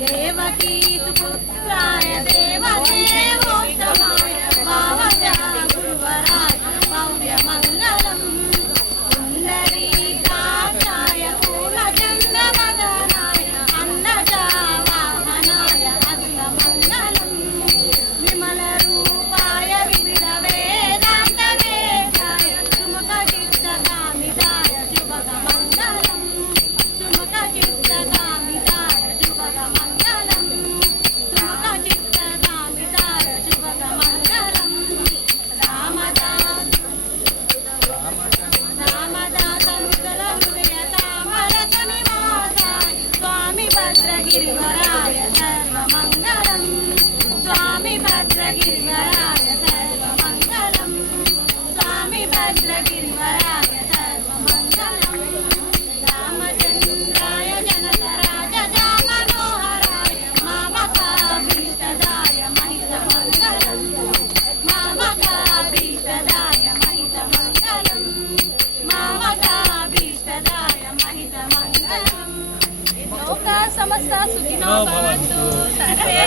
देवकी सुपुत्राय देवदेवोत्तमाय भावजा गुरुवराय भव्यमङ्गलम् पुण्डरीकाक्षाय पूर्णचन्द्रवदनाय अन्नजावाहनाय अखिलमङ्गलम् विमलरूपाय विविधवेदान्तवेदाय सुमुखचित्तकामिदाय शुभगमङ्गलम् सुमुखचित्तकामिदाय शुभगमङ्गलम् सुमुखचित्तकामिदाय शुभगमङ्गलम् रामदासमुद्रहृदयतामरसनिवासाय स्वामी भद्रगिरिवराय सर्वमङ्गलम् स्वामी भद्रगिरिवराय सर्वमङ्गलम् स्वामी भद्रगिरिवराय सर्वमङ्गलम् रामचन्द्राय जनकराजजामनोहराय मामकाभीष्टदाय महितमङ्गलम् मामकाभीष्टदाय महितमङ्गलम् मामकाभीष्टदाय महितमङ्गलम् लोका समस्ता सुखिनो भवन्तु सर्वे